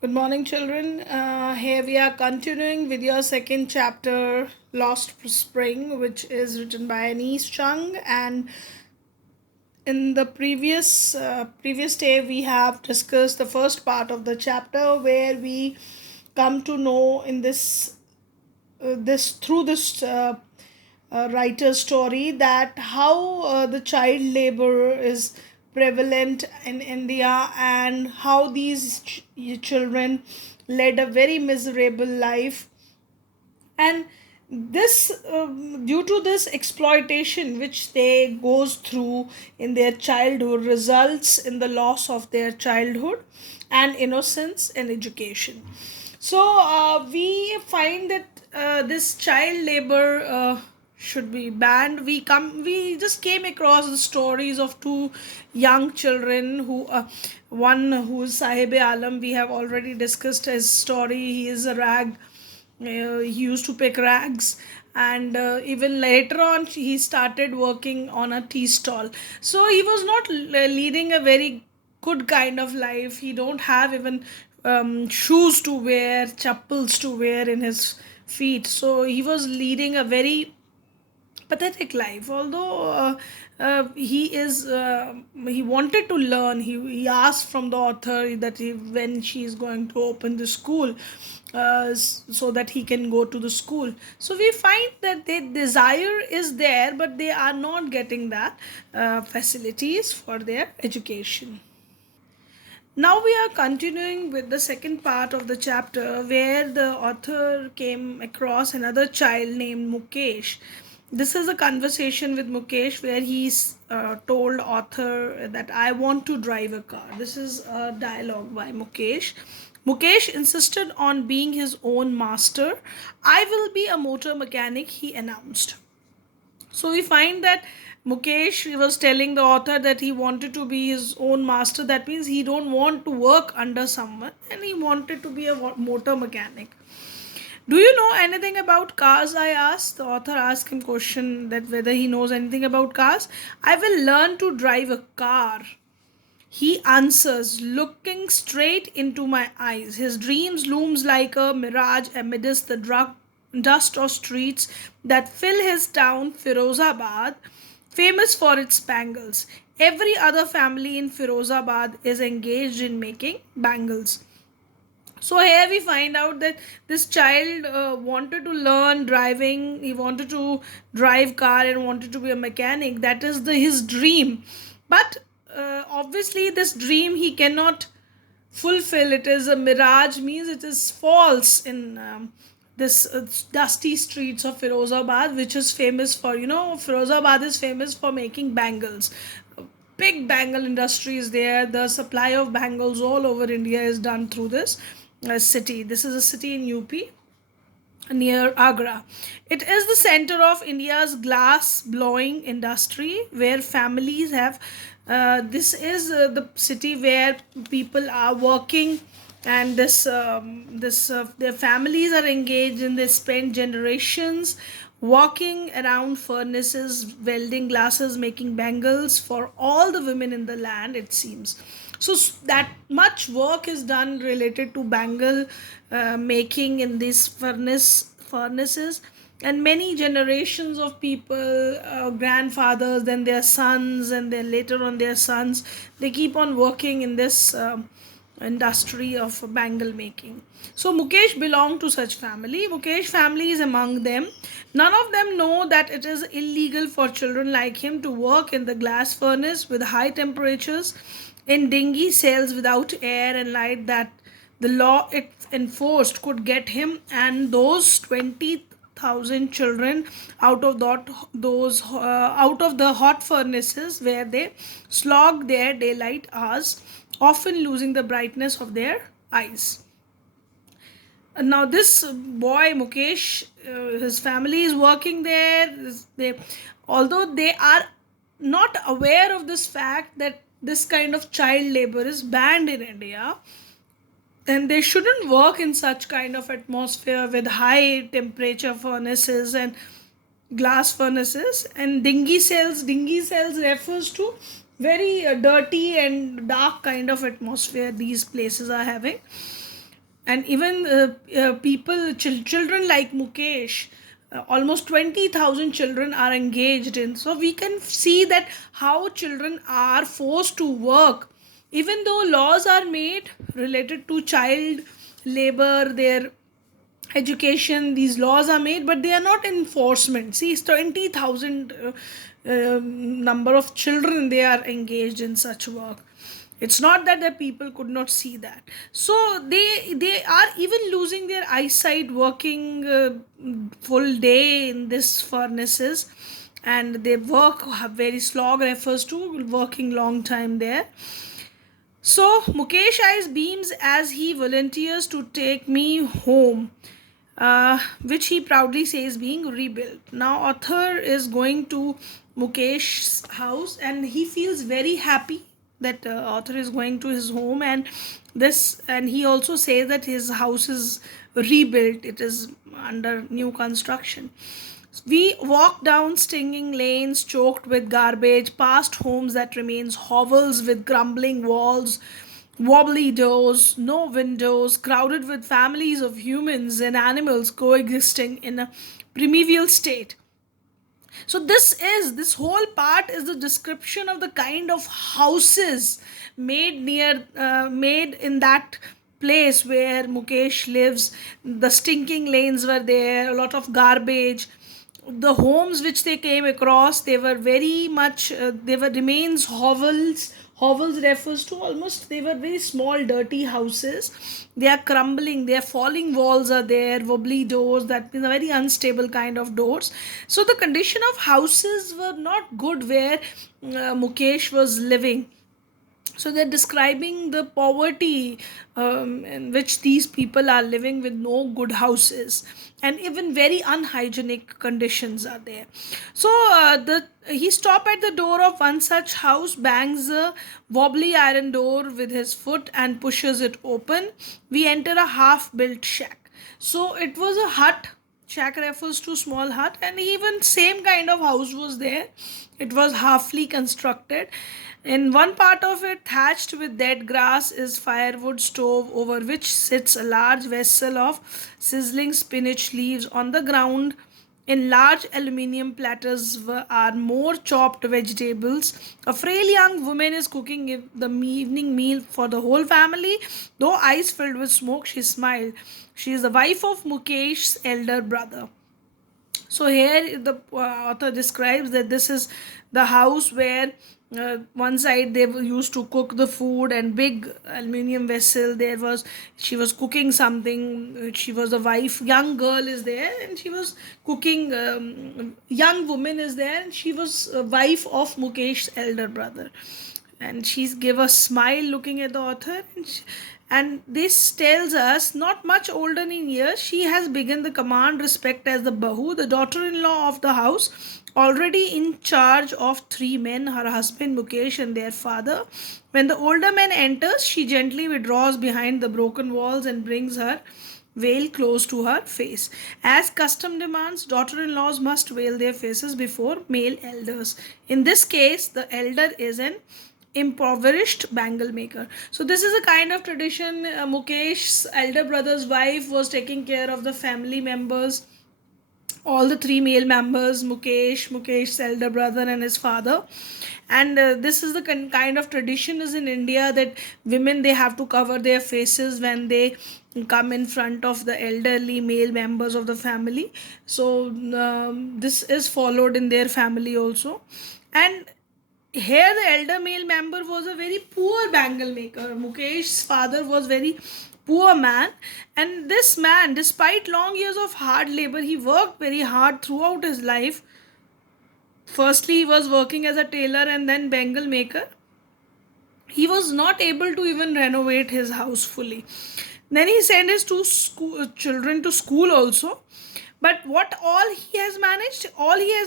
Good morning, children. Here we are continuing with your second chapter, Lost Spring, which is written by Anise Chung. And in the previous day, we have discussed the first part of the chapter, where we come to know in this writer's story that how the child labor is prevalent in India, and how these children led a very miserable life. And this due to this exploitation which they goes through in their childhood results in the loss of their childhood and innocence and education. So we find that this child labor should be banned. We just came across the stories of two young children who one who is Sahib Alam. We have already discussed his story. He is a rag, he used to pick rags, and even later on he started working on a tea stall. So he was not leading a very good kind of life. He don't have even shoes to wear, chappals to wear in his feet. So he was leading a very pathetic life. Although he wanted to learn. He asked from the author that when she is going to open the school, so that he can go to the school. So we find that the desire is there, but they are not getting that facilities for their education. Now we are continuing with the second part of the chapter, where the author came across another child named Mukesh. This is a conversation with Mukesh where he's told author that I want to drive a car. This is a dialogue by Mukesh. Mukesh insisted on being his own master. I will be a motor mechanic, he announced. So we find that Mukesh was telling the author that he wanted to be his own master. That means he don't want to work under someone, and he wanted to be a motor mechanic. Do you know anything about cars? I asked. The author asked him question that whether he knows anything about cars. I will learn to drive a car, he answers, looking straight into my eyes. His dreams looms like a mirage amidst the dust of streets that fill his town, Firozabad, famous for its bangles. Every other family in Firozabad is engaged in making bangles. So here we find out that this child wanted to learn driving. He wanted to drive car and wanted to be a mechanic. That is his dream. But obviously this dream he cannot fulfill. It is a mirage, means it is false in this dusty streets of Firozabad, which is famous for, Firozabad is famous for making bangles. Big bangle industry is there. The supply of bangles all over India is done through this city. This is a city in UP near Agra. It is the center of India's glass blowing industry, where families have. This is the city where people are working, and this their families are engaged, and they spend generations walking around furnaces, welding glasses, making bangles for all the women in the land. It seems so that much work is done related to bangle making in these furnaces, and many generations of people, grandfathers, then their sons, and then later on their sons, they keep on working in this industry of bangle making. So Mukesh belonged to such family. Mukesh family is among them. None of them know that it is illegal for children like him to work in the glass furnace with high temperatures, in dingy cells without air and light, that the law it enforced could get him and those 20,000 children out of out of the hot furnaces where they slog their daylight hours, often losing the brightness of their eyes. Now this boy Mukesh, his family is working there. Although they are not aware of this fact that this kind of child labor is banned in India, and they shouldn't work in such kind of atmosphere with high temperature furnaces and glass furnaces and dingy cells refers to very dirty and dark kind of atmosphere these places are having. and even children like Mukesh, almost 20,000 children are engaged in. So we can see that how children are forced to work, even though laws are made related to child labor, their education, these laws are made, but they are not enforcement. See, it's 20,000 number of children, they are engaged in such work. It's not that the people could not see that. So they are even losing their eyesight working full day in this furnaces, and they work very slog refers to working long time there. So Mukesh eyes beams as he volunteers to take me home, which he proudly says being rebuilt. Now, author is going to Mukesh's house, and he feels very happy that author is going to his home, and he also says that his house is rebuilt. It is under new construction. We walk down stinging lanes choked with garbage, past homes that remains hovels with crumbling walls, wobbly doors, no windows, crowded with families of humans and animals coexisting in a primeval state. So this whole part is the description of the kind of houses made in that place where Mukesh lives. The stinking lanes were there, a lot of garbage. The homes which they came across, they were very much they were remains hovels refers to almost, they were very small dirty houses. They are crumbling, their falling walls are there, wobbly doors, that means a very unstable kind of doors. So the condition of houses were not good where Mukesh was living. So they're describing the poverty in which these people are living with no good houses, and even very unhygienic conditions are there. So the he stop at the door of one such house, bangs a wobbly iron door with his foot and pushes it open. We enter a half built shack. So it was a hut. Shack refers to small hut, and even same kind of house was there. It was halfly constructed. In one part of it, thatched with dead grass, is firewood stove over which sits a large vessel of sizzling spinach leaves. On the ground, in large aluminium platters, are more chopped vegetables. A frail young woman is cooking the evening meal for the whole family. Though eyes filled with smoke, she smiled. She is the wife of Mukesh's elder brother. So here the author describes that this is the house where one side they used to cook the food, and big aluminium vessel there was, she was cooking something, she was a wife, young girl is there and she was cooking, young woman is there and she was a wife of Mukesh's elder brother, and she's give a smile looking at the author, and this tells us not much older in years, she has begun the command respect as the Bahu, the daughter-in-law of the house, already in charge of three men, her husband Mukesh and their father. When the older man enters, she gently withdraws behind the broken walls and brings her veil close to her face. As custom demands, daughter-in-laws must veil their faces before male elders. In this case, the elder is an impoverished bangle maker. So this is a kind of tradition. Mukesh's elder brother's wife was taking care of the family members, all the three male members, Mukesh's elder brother and his father. And this is the kind of tradition is in India that women, they have to cover their faces when they come in front of the elderly male members of the family. So this is followed in their family also. And here the elder male member was a very poor bangle maker. Mukesh's father was very poor man, and this man, despite long years of hard labor, he worked very hard throughout his life. Firstly, he was working as a tailor and then bangle maker. He was not able to even renovate his house fully. Then he sent his children to school also. But what all he has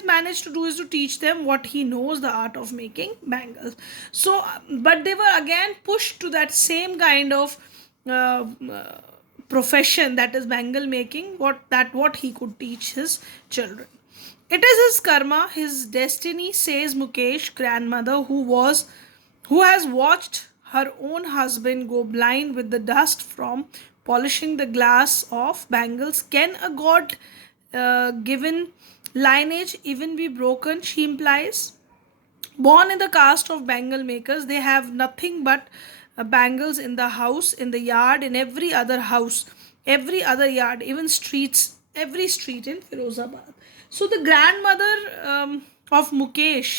managed to do is to teach them what he knows, the art of making bangles. So, but they were again pushed to that same kind of uh, uh, profession, that is bangle making, what he could teach his children. It is his karma, his destiny, says Mukesh grandmother, who has watched her own husband go blind with the dust from polishing the glass of bangles? Can a god given lineage even be broken? She implies. Born in the caste of bangle makers, they have nothing but bangles in the house, in the yard, in every other house, every other yard, even streets, every street in Firozabad. So the grandmother of Mukesh,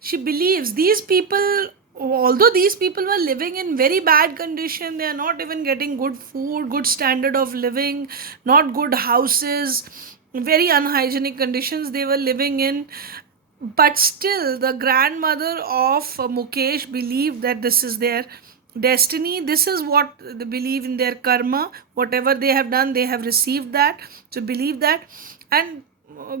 she believes these people, although these people were living in very bad condition, they are not even getting good food, good standard of living, not good houses, very unhygienic conditions they were living in, but still the grandmother of Mukesh believed that this is their destiny, this is what they believe in, their karma, whatever they have done they have received that, to believe that. And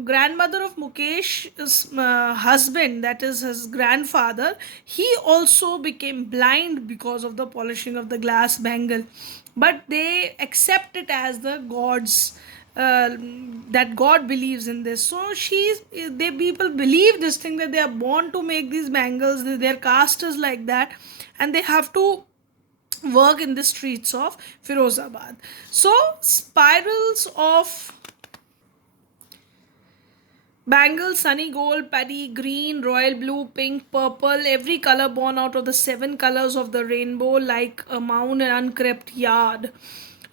grandmother of Mukesh's husband, that is his grandfather, he also became blind because of the polishing of the glass bangle, but they accept it as the gods, that God believes in this. So they people believe this thing, that they are born to make these bangles. Their caste is like that, and they have to work in the streets of Firozabad. So spirals of bangles, sunny gold, paddy green, royal blue, pink, purple, every color born out of the seven colors of the rainbow, like a mound and uncrept yard,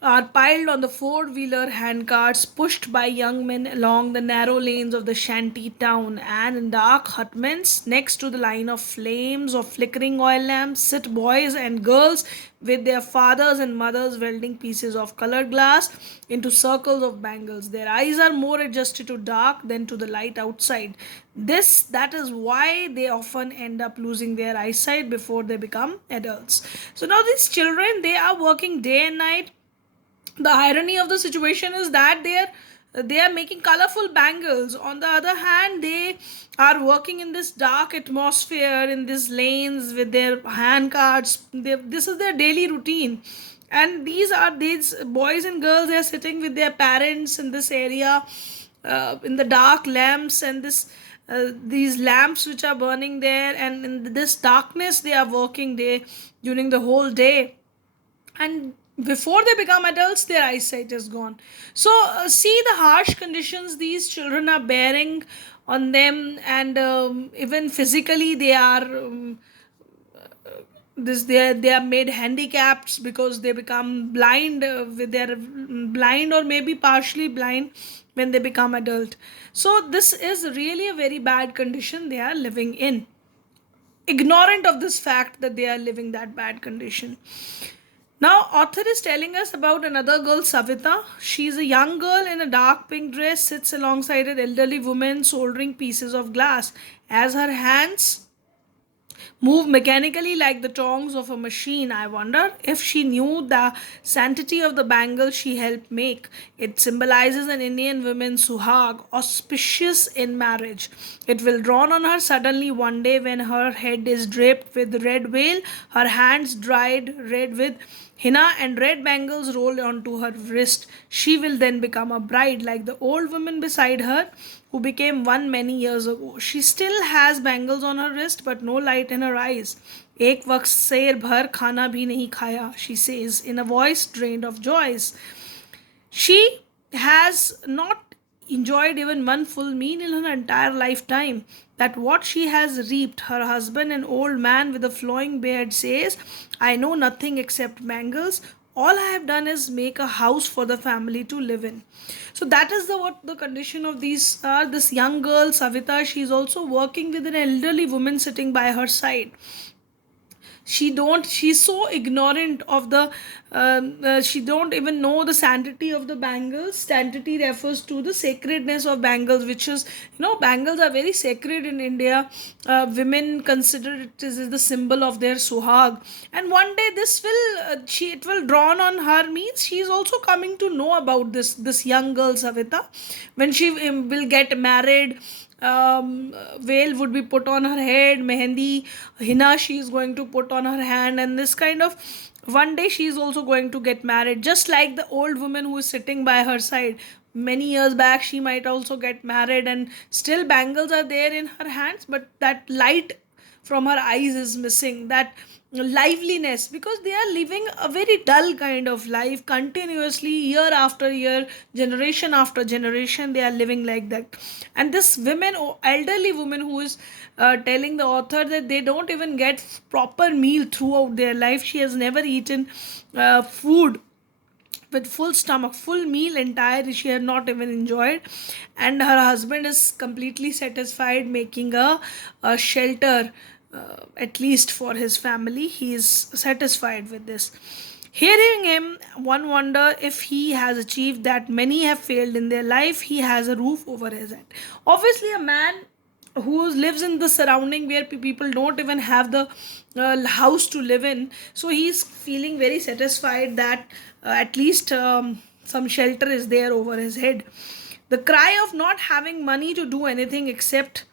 are piled on the four-wheeler handcarts pushed by young men along the narrow lanes of the shanty town, and in dark hutments next to the line of flames of flickering oil lamps sit boys and girls with their fathers and mothers welding pieces of colored glass into circles of bangles. Their eyes are more adjusted to dark than to the light outside. That is why they often end up losing their eyesight before they become adults. So now these children, they are working day and night. The irony of the situation is that they are making colorful bangles. On the other hand, they are working in this dark atmosphere in these lanes with their hand cards. This is their daily routine, and these boys and girls, they are sitting with their parents in this area, in the dark lamps, and these lamps which are burning there, and in this darkness they are working day during the whole day, and before they become adults their eyesight is gone. So see the harsh conditions these children are bearing on them, and even physically they are they are made handicapped because they become blind, with their blind or maybe partially blind when they become adult. So this is really a very bad condition they are living in, ignorant of this fact that they are living that bad condition. Now, author is telling us about another girl, Savita. She's a young girl in a dark pink dress, sits alongside an elderly woman soldering pieces of glass. As her hands move mechanically like the tongs of a machine, I wonder if she knew the sanctity of the bangle she helped make. It symbolizes an Indian woman's suhag, auspicious in marriage. It will dawn on her suddenly one day when her head is draped with red veil, her hands dried red with henna, and red bangles rolled onto her wrist. She will then become a bride like the old woman beside her who became one many years ago. She still has bangles on her wrist but no light in her eyes. एक वक्त शेर भर खाना भी नहीं खाया, she says in a voice drained of joys. She has not enjoyed even one full meal in her entire lifetime. That what she has reaped, her husband, an old man with a flowing beard, says, I know nothing except bangles. All I have done is make a house for the family to live in. So that is what the condition of this young girl, Savita. She is also working with an elderly woman sitting by her side. She's so ignorant of the she don't even know the sanctity of the bangles. Sanctity refers to the sacredness of bangles, which is, bangles are very sacred in India. Women consider it as the symbol of their suhag, and one day this will it will drawn on her, means she is also coming to know about this young girl Savita when she will get married. Veil would be put on her head, mehendi, henna she is going to put on her hand, and this kind of, one day she is also going to get married, just like the old woman who is sitting by her side. Many years back she might also get married, and still bangles are there in her hands, but that light from her eyes is missing, that liveliness, because they are living a very dull kind of life continuously, year after year, generation after generation, they are living like that. And this women, elderly woman, who is telling the author that they don't even get proper meal throughout their life. She has never eaten food with full stomach, full meal entire, she had not even enjoyed. And her husband is completely satisfied making a shelter, at least for his family. He is satisfied with this. Hearing him, one wonder if he has achieved that many have failed in their life. He has a roof over his head. Obviously, a man who lives in the surrounding where people don't even have the house to live in, so he's feeling very satisfied that at least some shelter is there over his head. The cry of not having money to do anything except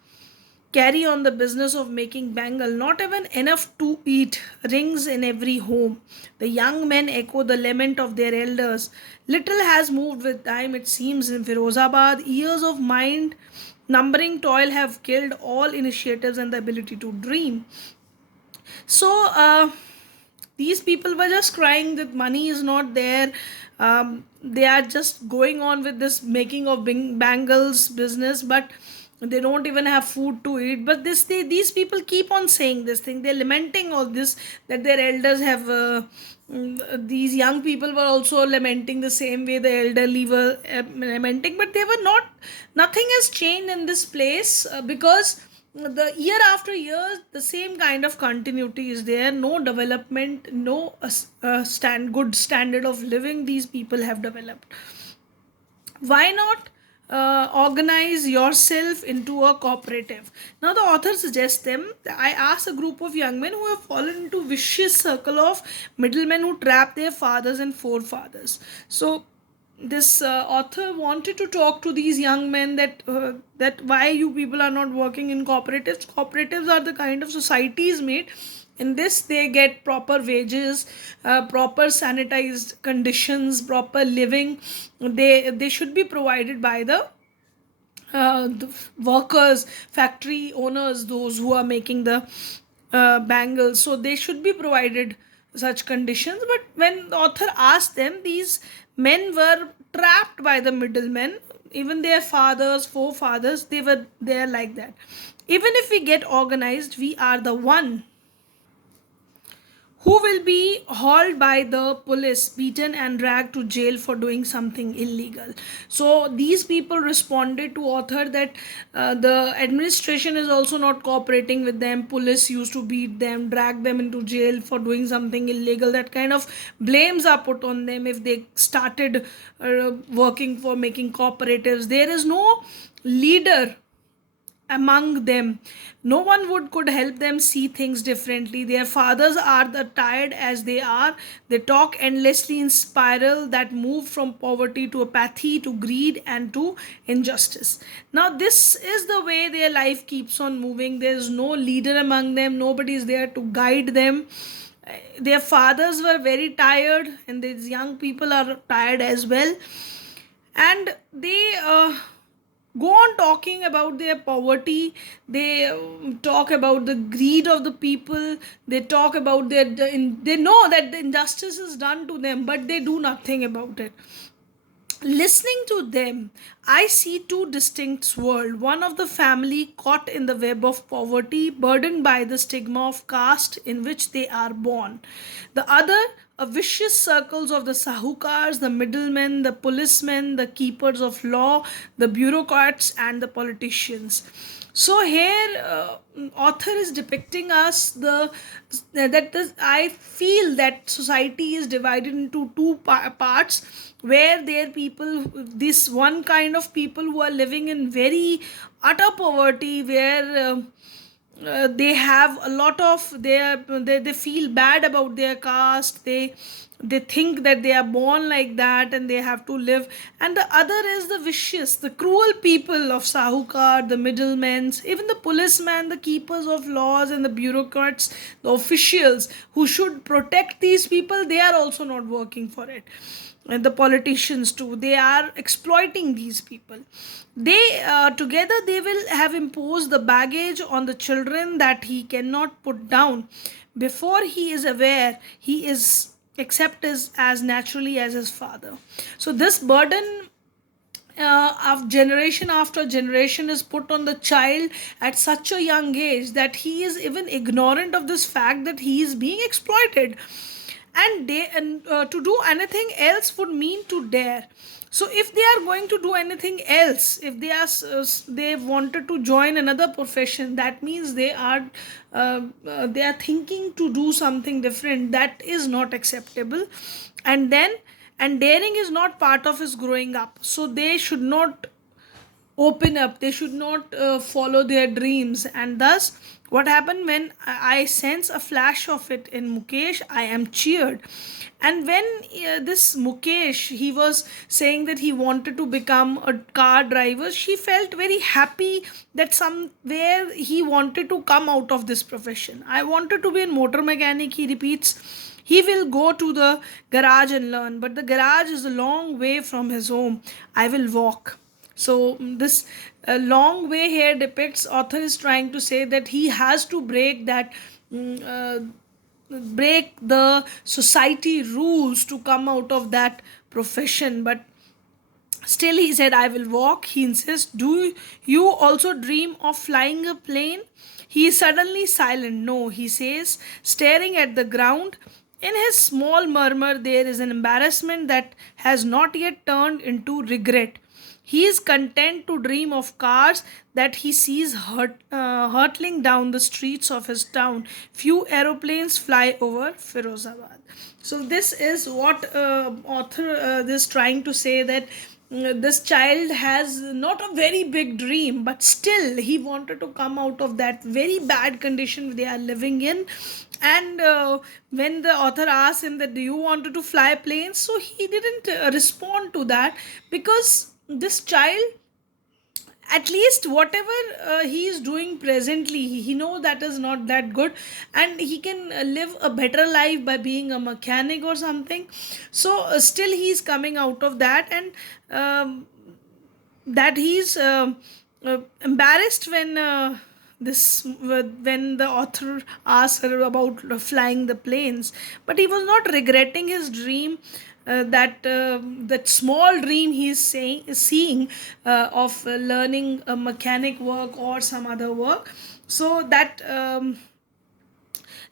carry on the business of making bangle, not even enough to eat, rings in every home. The young men echo the lament of their elders. Little has moved with time, it seems, in Firozabad. Years of mind numbering toil have killed all initiatives and the ability to dream. So, these people were just crying that money is not there. They are just going on with this making of bangles business, but they don't even have food to eat. But these people keep on saying this thing. They're lamenting all this, that their elders have. These young people were also lamenting the same way the elderly were lamenting, but they were not. Nothing has changed in this place, because the year after year the same kind of continuity is there. No development, no good standard of living these people have developed. Why not organize yourself into a cooperative? Now the author suggests them. I asked a group of young men who have fallen into vicious circle of middlemen who trap their fathers and forefathers. So this author wanted to talk to these young men that why you people are not working in cooperatives. Cooperatives are the kind of societies made. In this they get proper wages, proper sanitized conditions, proper living. They should be provided by the workers, factory owners, those who are making the bangles. So they should be provided such conditions. But when the author asked them, these men were trapped by the middlemen. Even their fathers, forefathers, they were there like that. Even if we get organized, we are the one who will be hauled by the police, beaten and dragged to jail for doing something illegal. So these people responded to author that the administration is also not cooperating with them. Police used to beat them, drag them into jail for doing something illegal. That kind of blames are put on them if they started working for making cooperatives. There is no leader among them. No one would could help them see things differently. Their fathers are the tired as they are. They talk endlessly in spiral that move from poverty to apathy to greed and to injustice. Now this is the way their life keeps on moving. There is no leader among them. Nobody is there to guide them. Their fathers were very tired, and these young people are tired as well. And they go on talking about their poverty. They talk about the greed of the people. They talk about they know that the injustice is done to them, but they do nothing about it. Listening to them, I see two distinct worlds. One of the family caught in the web of poverty, burdened by the stigma of caste in which they are born. The other, a vicious circles of the sahukars, the middlemen, the policemen, the keepers of law, the bureaucrats, and the politicians. So here, author is depicting us I feel that society is divided into two parts, where there people, this one kind of people who are living in very utter poverty, where they have a lot of they feel bad about their caste. They they think that they are born like that and they have to live. And the other is the vicious, the cruel people of Sahukar, the middlemen, even the policemen, the keepers of laws, and the bureaucrats, the officials who should protect these people, they are also not working for it. And the politicians too, they are exploiting these people. They together they will have imposed the baggage on the children that he cannot put down. Before he is aware, he is accept as naturally as his father. So this burden of generation after generation is put on the child at such a young age that he is even ignorant of this fact that he is being exploited. And to do anything else would mean to dare. So if they are going to do anything else, if they wanted to join another profession, that means they are thinking to do something different. That is not acceptable. And then and daring is not part of his growing up, so they should not open up, they should not follow their dreams. And thus, what happened, when I sense a flash of it in Mukesh, I am cheered. And when this Mukesh, he was saying that he wanted to become a car driver, she felt very happy that somewhere he wanted to come out of this profession. I wanted to be a motor mechanic, he repeats. He will go to the garage and learn, but the garage is a long way from his home. I will walk. So this long way here depicts, author is trying to say that he has to break that, mm, break the society rules to come out of that profession. But still he said, I will walk. He insists, do you also dream of flying a plane? He is suddenly silent. No, he says, staring at the ground. In his small murmur, there is an embarrassment that has not yet turned into regret. He is content to dream of cars that he sees hurtling down the streets of his town. Few aeroplanes fly over Firozabad. So this is what author is trying to say, that this child has not a very big dream, but still he wanted to come out of that very bad condition they are living in. And when the author asked him that, do you wanted to fly planes, so he didn't respond to that, because this child, at least whatever he is doing presently, he know that is not that good, and he can live a better life by being a mechanic or something. So still he is coming out of that. And that he's embarrassed when when the author asked her about flying the planes, but he was not regretting his dream, that small dream he is seeing of learning a mechanic work or some other work. So that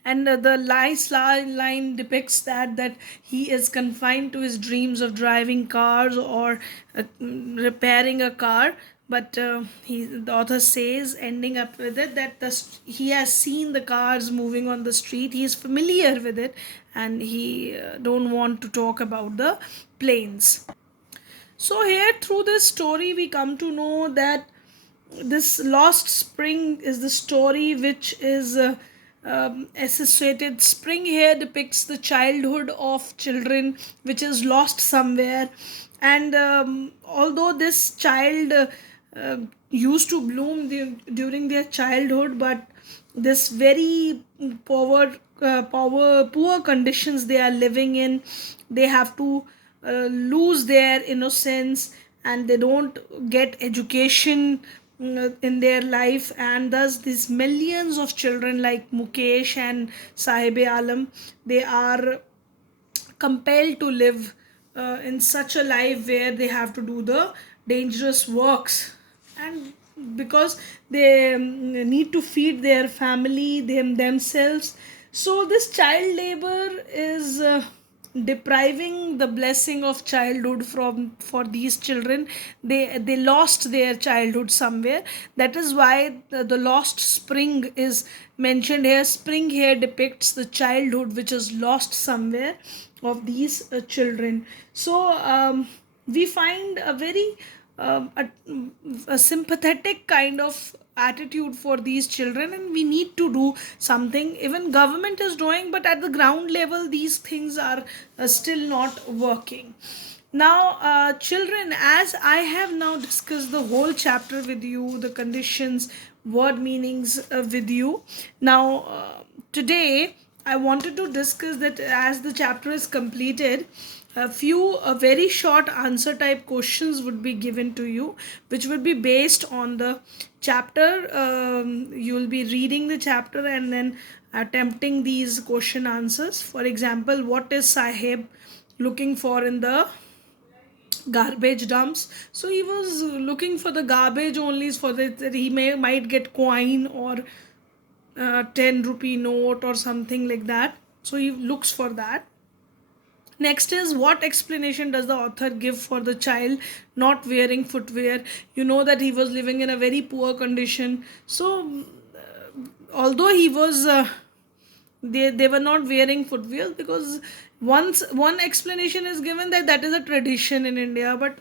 and the last line depicts that he is confined to his dreams of driving cars or repairing a car. But the author says, ending up with it, that he has seen the cars moving on the street, he is familiar with it, and he don't want to talk about the planes. So here, through this story, we come to know that this lost spring is the story which is associated. Spring here depicts the childhood of children which is lost somewhere. And although this child used to bloom during their childhood, but this very poor conditions they are living in, they have to lose their innocence, and they don't get education in their life. And thus these millions of children like Mukesh and Sahibe Alam, they are compelled to live in such a life where they have to do the dangerous works. And because they need to feed their family, themselves. So this child labor is depriving the blessing of childhood from for these children. They lost their childhood somewhere. That is why the lost spring is mentioned here. Spring here depicts the childhood which is lost somewhere of these children. So we find a very a sympathetic kind of attitude for these children, and we need to do something. Even government is doing, but at the ground level these things are still not working. Now, children, as I have now discussed the whole chapter with you, the conditions, word meanings with you. Now, today I wanted to discuss that as the chapter is completed, a few very short answer type questions would be given to you, which would be based on the chapter. You will be reading the chapter and then attempting these question answers. For example, what is Sahib looking for in the garbage dumps? So he was looking for the garbage only, for that he might get coin or 10 rupee note or something like that. So he looks for that. Next is, what explanation does the author give for the child not wearing footwear? You know that he was living in a very poor condition. So although he was they were not wearing footwear, because once one explanation is given that that is a tradition in India, but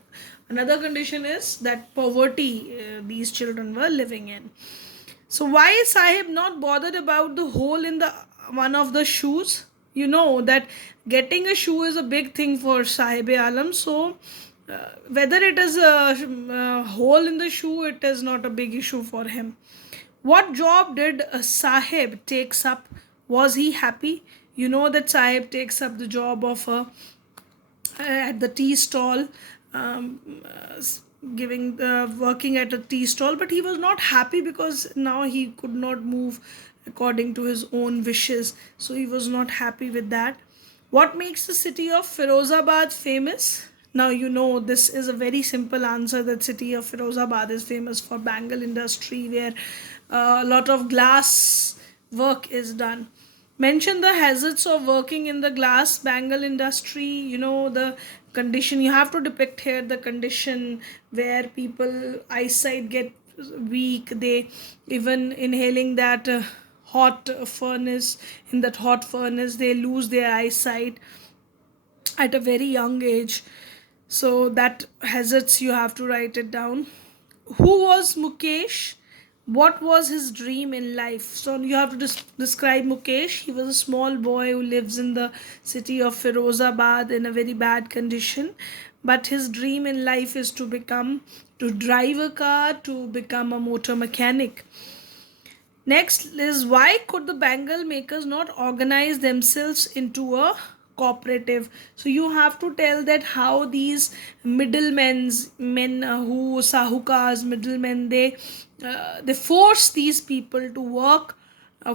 another condition is that poverty these children were living in. So why is Sahib not bothered about the hole in the one of the shoes? You know that getting a shoe is a big thing for Sahib Alam. So whether it is a hole in the shoe, it is not a big issue for him. What job did Sahib takes up? Was he happy? You know that Sahib takes up the job of at the tea stall, giving working at a tea stall, but he was not happy because now he could not move according to his own wishes. So he was not happy with that. What makes the city of Firozabad famous? Now you know this is a very simple answer, that city of Firozabad is famous for Bangle industry, where a lot of glass work is done. Mention the hazards of working in the glass Bangle industry. You know the condition you have to depict here, the condition where people eyesight get weak, they even inhaling that hot furnace, in that hot furnace they lose their eyesight at a very young age. So that hazards you have to write it down. Who was Mukesh? What was his dream in life? So you have to describe Mukesh. He was a small boy who lives in the city of Firozabad in a very bad condition, but his dream in life is to drive a car, to become a motor mechanic. Next is, why could the bangle makers not organize themselves into a cooperative? So you have to tell that how these men who sahukas, middlemen, they force these people to work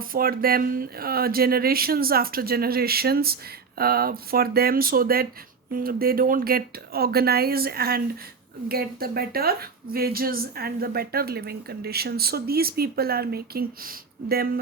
for them, generations after generations, for them, so that they don't get organized and get the better wages and the better living conditions. So these people are making them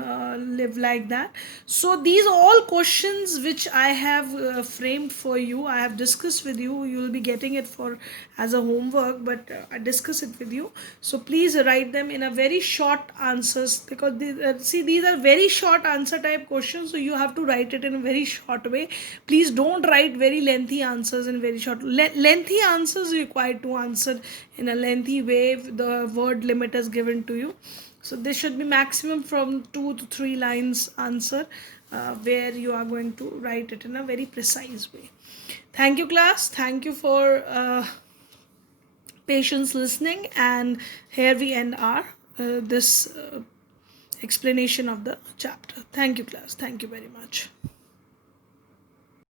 live like that. So these all questions which I have framed for you, I have discussed with you. You will be getting it for as a homework, but I discuss it with you. So please write them in a very short answers, because see, these are very short answer type questions, so you have to write it in a very short way. Please don't write very lengthy answers in very short. Lengthy answers required to answer in a lengthy way, the word limit is given to you. So this should be maximum from 2 to 3 lines answer, where you are going to write it in a very precise way. Thank you, class. Thank you for patience listening, and here we end our this explanation of the chapter. Thank you, class. Thank you very much.